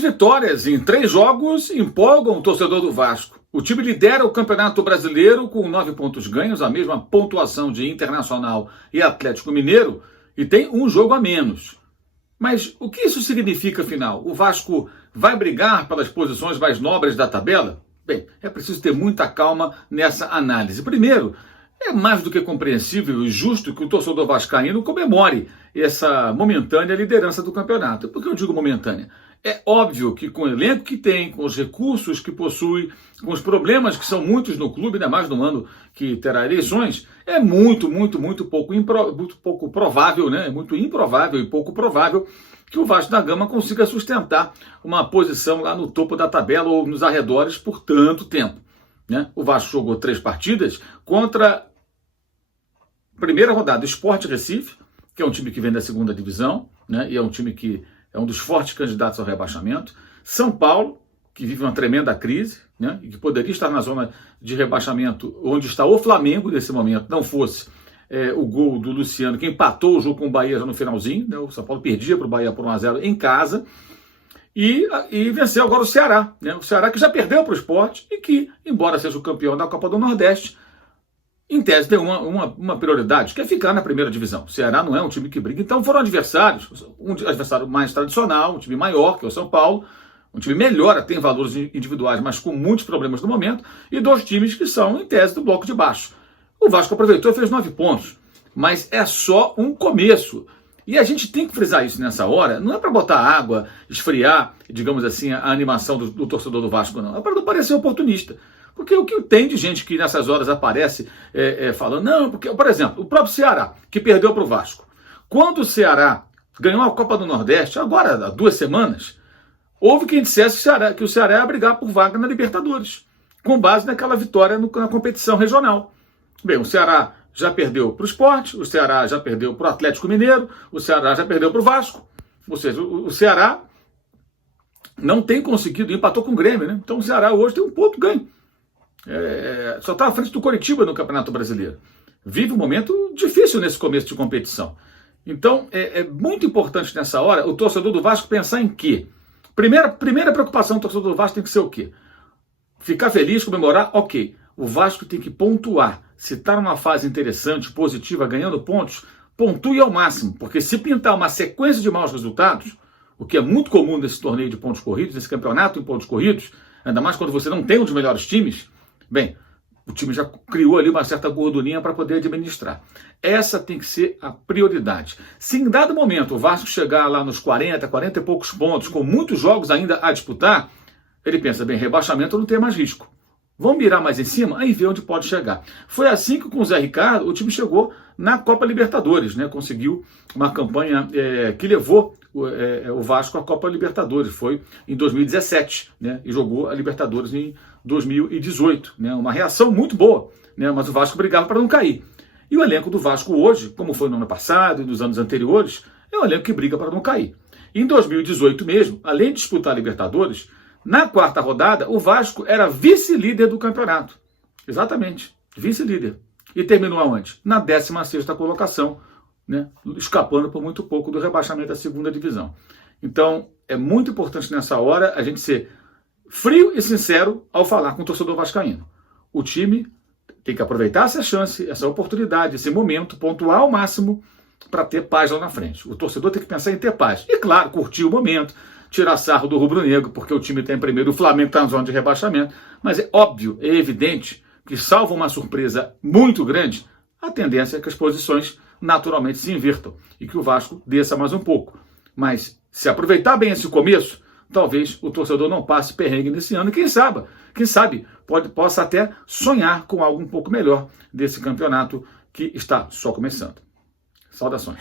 3 vitórias em 3 jogos empolgam o torcedor do Vasco. O time lidera o Campeonato Brasileiro com 9 pontos ganhos, a mesma pontuação de Internacional e Atlético Mineiro, e tem um jogo a menos. Mas o que isso significa, afinal? O Vasco vai brigar pelas posições mais nobres da tabela? Bem, é preciso ter muita calma nessa análise. Primeiro, é mais do que compreensível e justo que o torcedor vascaíno comemore essa momentânea liderança do campeonato. Por que eu digo momentânea? É óbvio que com o elenco que tem, com os recursos que possui, com os problemas que são muitos no clube, ainda mais no ano que terá eleições, é muito pouco provável, né? Muito improvável e pouco provável que o Vasco da Gama consiga sustentar uma posição lá no topo da tabela ou nos arredores por tanto tempo, né? O Vasco jogou 3 partidas contra, primeira rodada, Sport Recife, que é um time que vem da segunda divisão, né? E é um time que é um dos fortes candidatos ao rebaixamento. São Paulo, que vive uma tremenda crise, né? E que poderia estar na zona de rebaixamento, onde está o Flamengo nesse momento, não fosse o gol do Luciano, que empatou o jogo com o Bahia já no finalzinho, né? O São Paulo perdia para o Bahia por 1-0 em casa, e venceu agora o Ceará, né? O Ceará que já perdeu para o Sport e que, embora seja o campeão da Copa do Nordeste, em tese tem uma prioridade, que é ficar na primeira divisão. O Ceará não é um time que briga, então foram adversários, um adversário mais tradicional, um time maior, que é o São Paulo, um time melhor até em valores individuais, mas com muitos problemas no momento, e 2 times que são, em tese, do bloco de baixo. O Vasco aproveitou e fez 9 pontos, mas é só um começo. E a gente tem que frisar isso nessa hora, não é para botar água, esfriar, digamos assim, a animação do torcedor do Vasco, não. É para não parecer oportunista. Porque o que tem de gente que nessas horas aparece falando, não, porque, por exemplo, o próprio Ceará, que perdeu para o Vasco. Quando o Ceará ganhou a Copa do Nordeste, agora há 2 semanas, houve quem dissesse que o Ceará ia brigar por vaga na Libertadores, com base naquela vitória na competição regional. Bem, o Ceará já perdeu para o Sport, o Ceará já perdeu para o Atlético Mineiro, o Ceará já perdeu para o Vasco. Ou seja, o Ceará não tem conseguido, empatou com o Grêmio, né? Então o Ceará hoje tem um ponto ganho. Só está à frente do Coritiba no Campeonato Brasileiro. Vive um momento difícil nesse começo de competição. Então, é muito importante nessa hora o torcedor do Vasco pensar em quê? Primeira preocupação do torcedor do Vasco tem que ser o quê? Ficar feliz, comemorar, ok. O Vasco tem que pontuar. Se está numa fase interessante, positiva, ganhando pontos, pontue ao máximo. Porque se pintar uma sequência de maus resultados, o que é muito comum nesse torneio de pontos corridos, nesse campeonato em pontos corridos, ainda mais quando você não tem um dos melhores times, bem, o time já criou ali uma certa gordurinha para poder administrar. Essa tem que ser a prioridade. Se em dado momento o Vasco chegar lá nos 40 e poucos pontos, com muitos jogos ainda a disputar, ele pensa, bem, rebaixamento não tem mais risco. Vamos mirar mais em cima, aí ver onde pode chegar. Foi assim que com o Zé Ricardo o time chegou na Copa Libertadores, né? Conseguiu uma campanha que levou o Vasco à Copa Libertadores. Foi em 2017, né? E jogou a Libertadores em 2018. Né? Uma reação muito boa, né? Mas o Vasco brigava para não cair. E o elenco do Vasco hoje, como foi no ano passado e nos anos anteriores, é um elenco que briga para não cair. Em 2018 mesmo, além de disputar a Libertadores, na 4ª rodada, o Vasco era vice-líder do campeonato. Exatamente, vice-líder. E terminou aonde? Na 16ª colocação, né? Escapando por muito pouco do rebaixamento da 2ª divisão. Então, é muito importante nessa hora a gente ser frio e sincero ao falar com o torcedor vascaíno. O time tem que aproveitar essa chance, essa oportunidade, esse momento, pontuar ao máximo para ter paz lá na frente. O torcedor tem que pensar em ter paz. E, claro, curtir o momento, tirar sarro do rubro-negro, porque o time está em primeiro, o Flamengo está na zona de rebaixamento. Mas é óbvio, é evidente que, salvo uma surpresa muito grande, a tendência é que as posições naturalmente se invertam e que o Vasco desça mais um pouco. Mas, se aproveitar bem esse começo, talvez o torcedor não passe perrengue nesse ano. E quem sabe possa até sonhar com algo um pouco melhor desse campeonato que está só começando. Saudações.